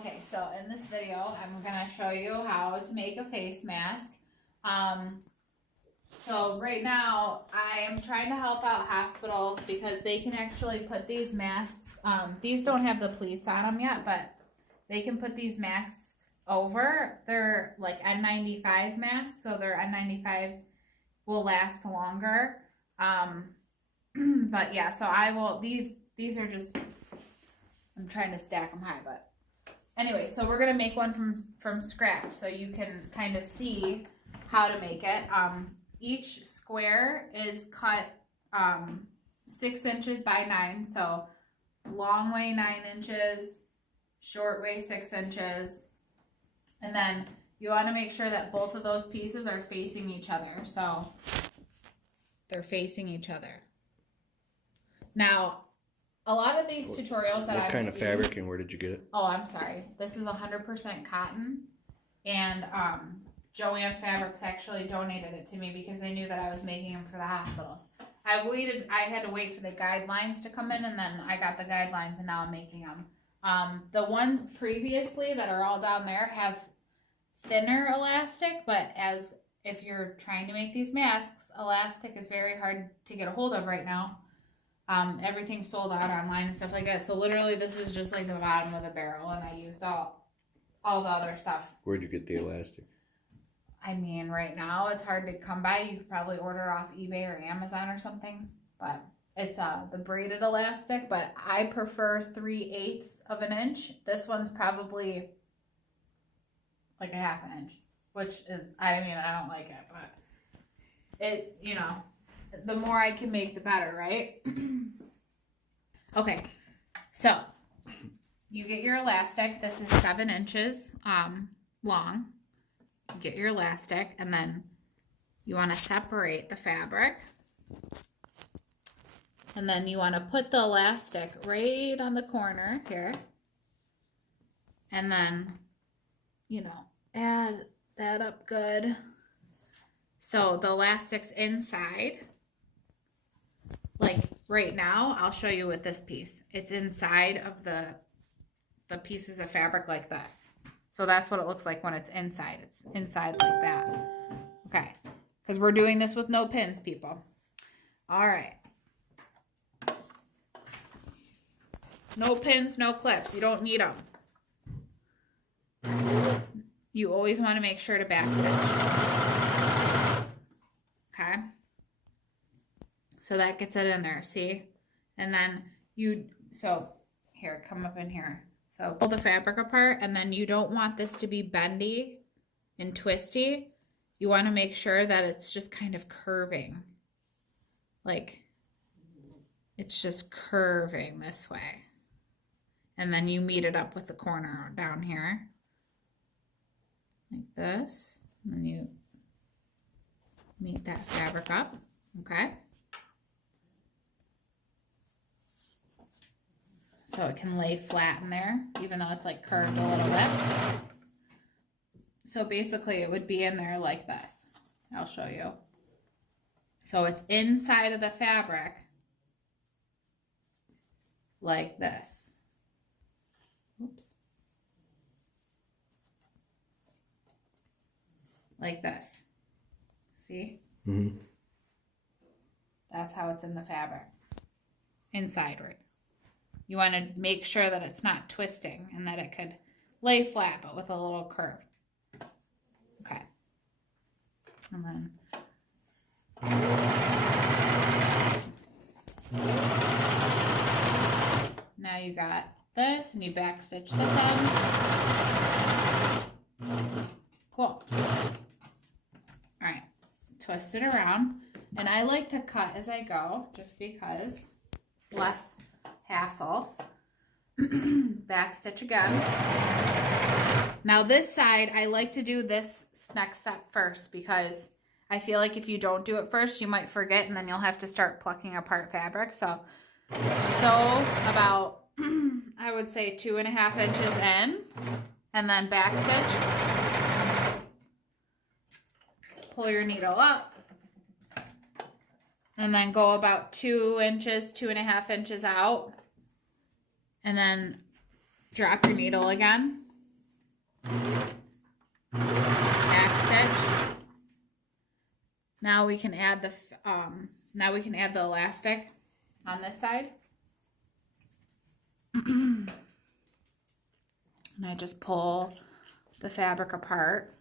Okay, so in this video, I'm gonna show you how to make a face mask. So right now, I am trying to help out hospitals because they can actually put these masks, these don't have the pleats on them yet, but they can put these masks over. They're like N95 masks, so their N95s will last longer. But yeah, so I will, these are just, I'm trying to stack them high, but anyway, so we're gonna make one from scratch so you can kind of see how to make it. Each square is cut 6 inches by 9, so long way 9 inches, short way 6 inches, and then you want to make sure that both of those pieces are facing each other, so they're facing each other. Now, a lot of these tutorials that I've What kind of seen, fabric and where did you get it? Oh, I'm sorry. This is 100% cotton, and Joann Fabrics actually donated it to me because they knew that I was making them for the hospitals. I had to wait for the guidelines to come in, and then I got the guidelines, and now I'm making them. The ones previously that are all down there have thinner elastic, but as if you're trying to make these masks, elastic is very hard to get a hold of right now. Everything's sold out online and stuff like that. So literally this is just like the bottom of the barrel, and I used all the other stuff. Where'd you get the elastic? I mean, right now it's hard to come by. You could probably order off eBay or Amazon or something, but it's the braided elastic, but I prefer 3/8 of an inch. This one's probably like a half an inch, which is, I mean, I don't like it, but it, you know, the more I can make, the better, right? Okay, so you get your elastic. This is 7 inches long. You get your elastic, and then you want to separate the fabric, and then you want to put the elastic right on the corner here, and then, you know, add that up good. So the elastic's inside. Like right now, I'll show you with this piece. It's inside of the pieces of fabric like this. So that's what it looks like when it's inside. It's inside like that. Okay, because we're doing this with no pins, people. All right. No pins, no clips. You don't need them. You always want to make sure to backstitch. Okay. So that gets it in there, see? And then so here, come up in here. So pull the fabric apart, and then you don't want this to be bendy and twisty. You want to make sure that it's just kind of curving. Like, it's just curving this way. And then you meet it up with the corner down here. Like this. And then you meet that fabric up, okay? So it can lay flat in there, even though it's like curved a little bit. So basically it would be in there like this. I'll show you. So it's inside of the fabric like this. Oops. Like this. See? Mm-hmm. That's how it's in the fabric. Inside, right? You want to make sure that it's not twisting and that it could lay flat, but with a little curve. Okay. And then now you got this, and you backstitch this on. Cool. All right. Twist it around. And I like to cut as I go, just because it's less hassle. Backstitch again. Now this side, I like to do this next step first because I feel like if you don't do it first, you might forget, and then you'll have to start plucking apart fabric. So about I would say 2.5 inches in, and then backstitch. Pull your needle up, and then go about 2 inches, 2.5 inches out, and then drop your needle again back stitch. Now we can add the elastic on this side. And I just pull the fabric apart.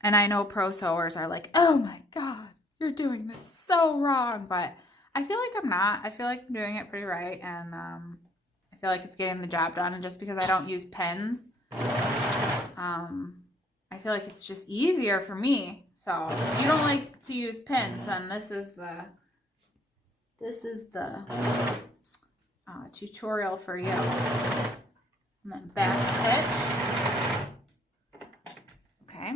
And I know pro sewers are like, oh my God, you're doing this so wrong. But I feel like I'm not. I feel like I'm doing it pretty right. And I feel like it's getting the job done. And just because I don't use pins, I feel like it's just easier for me. So if you don't like to use pins, then this is the tutorial for you. And then back stitch. Okay.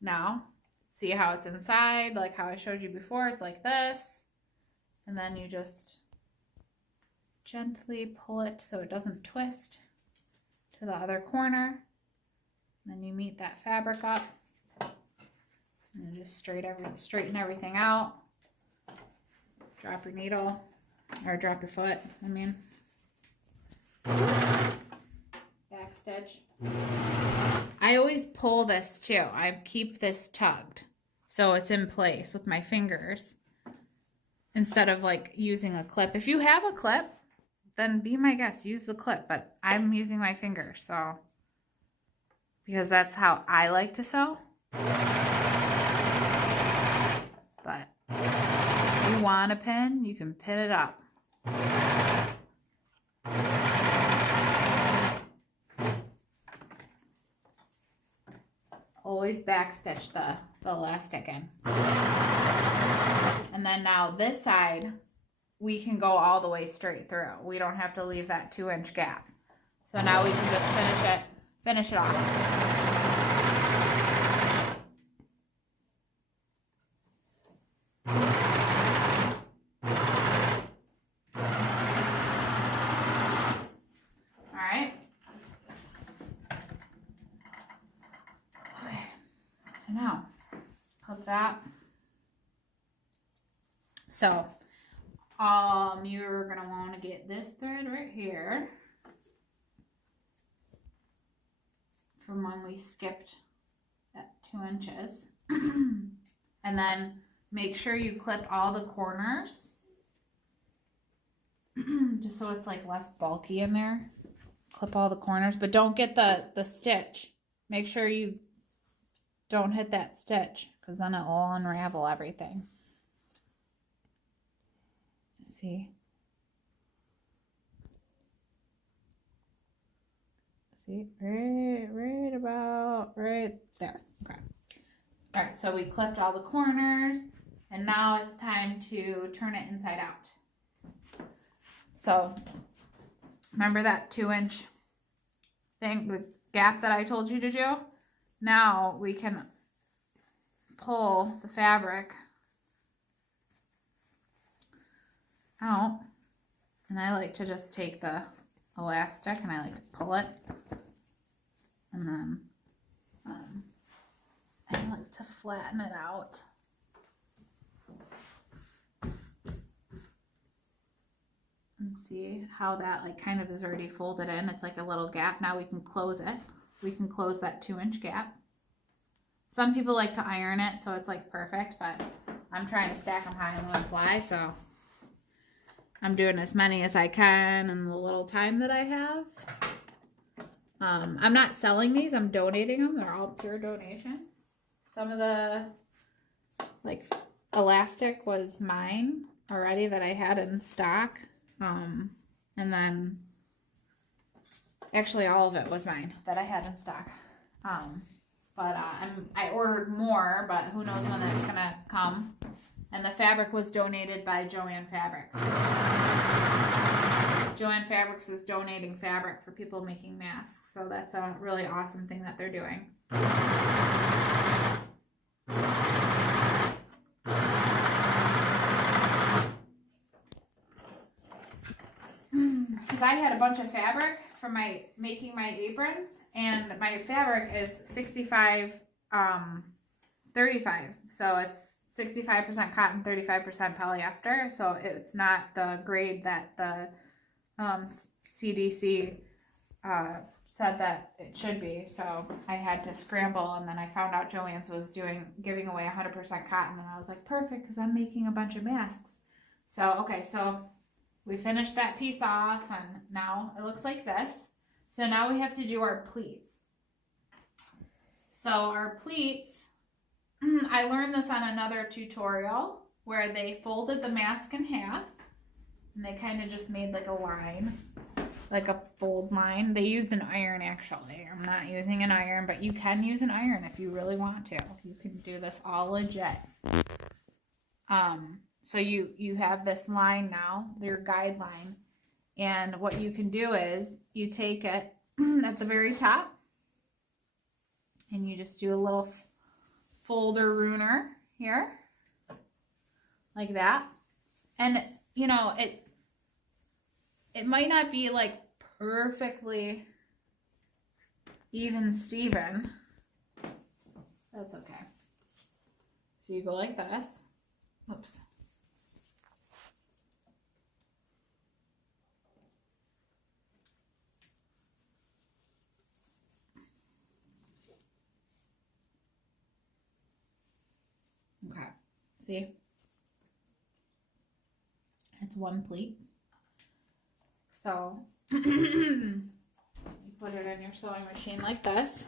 Now, see how it's inside, like how I showed you before. It's like this. And then you just gently pull it so it doesn't twist to the other corner. And then you meet that fabric up. And you just straighten everything out. Drop your needle, or drop your foot, I mean. Back stitch. I always pull this too. I keep this tugged so it's in place with my fingers instead of like using a clip. If you have a clip, then be my guest, use the clip, but I'm using my fingers, so because that's how I like to sew. But if you want a pin, you can pin it up. Always back stitch the elastic in. And then now this side, we can go all the way straight through. We don't have to leave that 2-inch gap. So now we can just finish it off. Now, clip that. So, you're gonna want to get this thread right here from when we skipped that 2 inches, and then make sure you clip all the corners, just so it's like less bulky in there. Clip all the corners, but don't get the stitch. Make sure you don't hit that stitch, because then it will unravel everything. See? See? Right about right there. Okay. All right, so we clipped all the corners, and now it's time to turn it inside out. So, remember that 2-inch thing, the gap that I told you to do? Now we can pull the fabric out, and I like to just take the elastic and I like to pull it, and then I like to flatten it out. And see how that like kind of is already folded in. It's like a little gap. Now we can close it. We can close that 2-inch gap. Some people like to iron it so it's like perfect, but I'm trying to stack them high and let them fly, so I'm doing as many as I can in the little time that I have. I'm not selling these, I'm donating them. They're all pure donation. Some of the like elastic was mine already that I had in stock. And then actually all of it was mine that I had in stock. I ordered more, but who knows when that's gonna come. And the fabric was donated by Joann Fabrics. Joann Fabrics is donating fabric for people making masks, so that's a really awesome thing that they're doing. Because I had a bunch of fabric for making my aprons, and my fabric is 65 35, so it's 65% cotton, 35% polyester, so it's not the grade that the CDC said that it should be, so I had to scramble, and then I found out Joann's was giving away 100% cotton, and I was like, perfect, because I'm making a bunch of masks. So, okay, so we finished that piece off, and now it looks like this. So now we have to do our pleats. So our pleats, I learned this on another tutorial where they folded the mask in half, and they kind of just made like a line. Like a fold line. They used an iron actually. I'm not using an iron, but you can use an iron if you really want to. You can do this all legit. So you have this line now, your guideline. And what you can do is you take it at the very top and you just do a little folder runer here. Like that. And you know, it might not be like perfectly even Steven. That's okay. So you go like this. Oops. Okay. See? It's one pleat. So you put it in your sewing machine like this.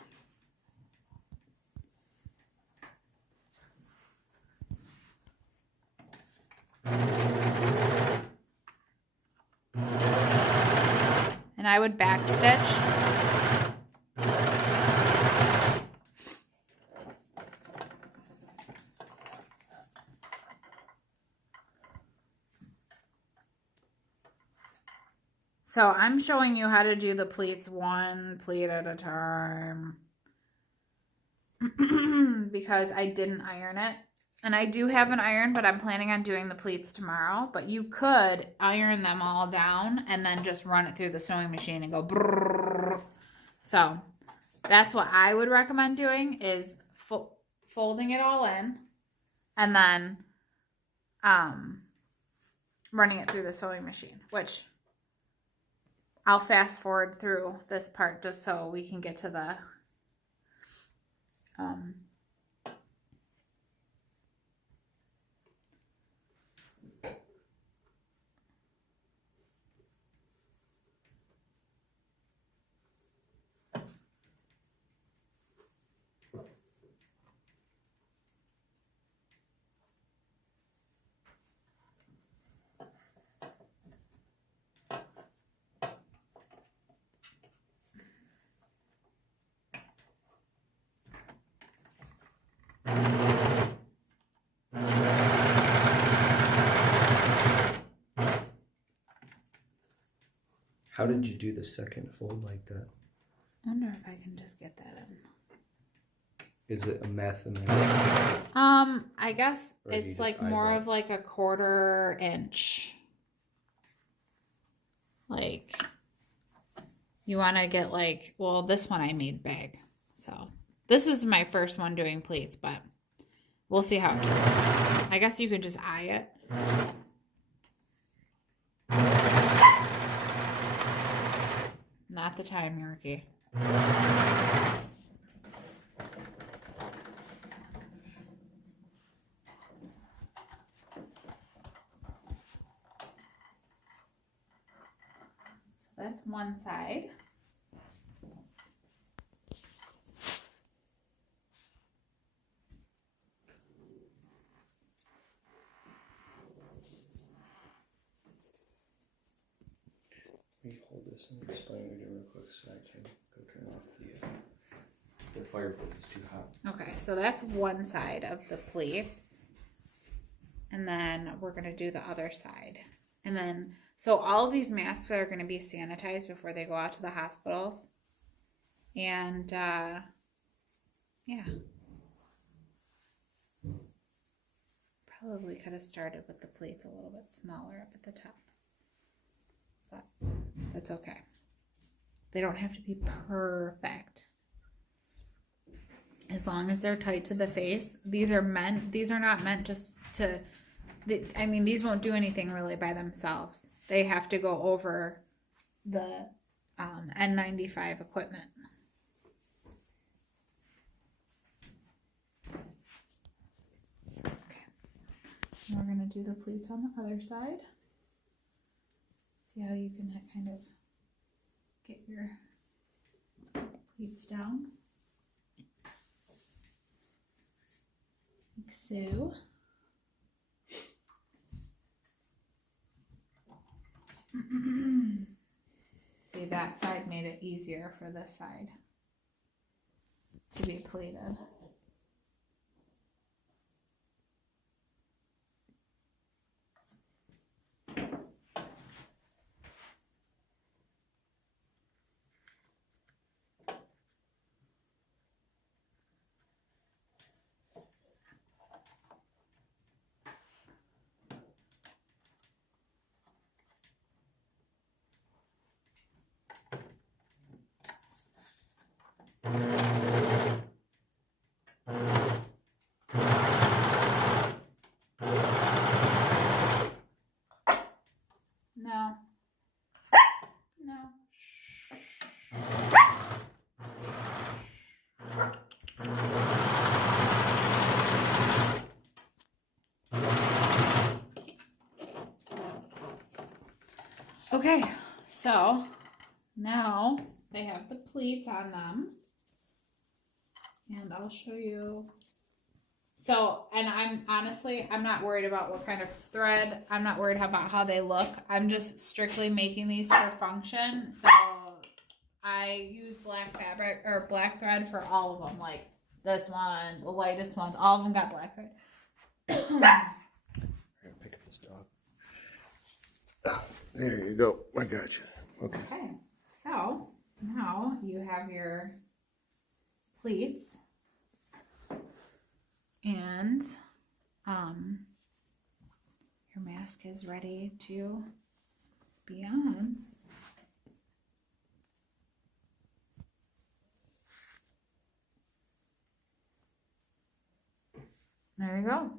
And I would back stitch. So I'm showing you how to do the pleats one pleat at a time because I didn't iron it. And I do have an iron, but I'm planning on doing the pleats tomorrow. But you could iron them all down and then just run it through the sewing machine and go brrrr. So that's what I would recommend doing is folding it all in and then running it through the sewing machine, which I'll fast forward through this part just so we can get to the How did you do the second fold like that? I wonder if I can just get that in. Is it a mathematical? I guess Or do you it's just like more eyeball? of like a 1/4 inch. Like you want to get like, well, this one I made big. So this is my first one doing pleats, but we'll see how it goes. I guess you could just eye it. Not the time, Yorkie. So that's one side. Let me hold this and explain it real quick so I can go turn off the fireplace. It's too hot. Okay, so that's one side of the pleats. And then we're going to do the other side. And then, so all of these masks are going to be sanitized before they go out to the hospitals. And, yeah. Probably could have started with the pleats a little bit smaller up at the top. But that's okay. They don't have to be perfect. As long as they're tight to the face. These are not meant just to, I mean, these won't do anything really by themselves. They have to go over the N95 equipment. Okay, we're gonna do the pleats on the other side. See how you can kind of get your pleats down, like so. See, that side made it easier for this side to be pleated. No. No. Okay, so now they have the pleats on them. And I'll show you. So, and I'm not worried about what kind of thread. I'm not worried about how they look. I'm just strictly making these for function. So I use black fabric or black thread for all of them. Like this one, the lightest ones, all of them got black thread. I'm gonna pick up this dog. Oh, there you go. I got you. Okay. Okay, so now you have your pleats. And your mask is ready to be on. There you go.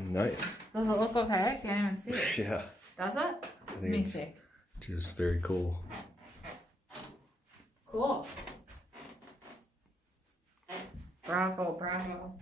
Nice. Does it look okay? I can't even see it. Yeah. Does it? I Let think me it's see. just very cool. Cool. Bravo, bravo.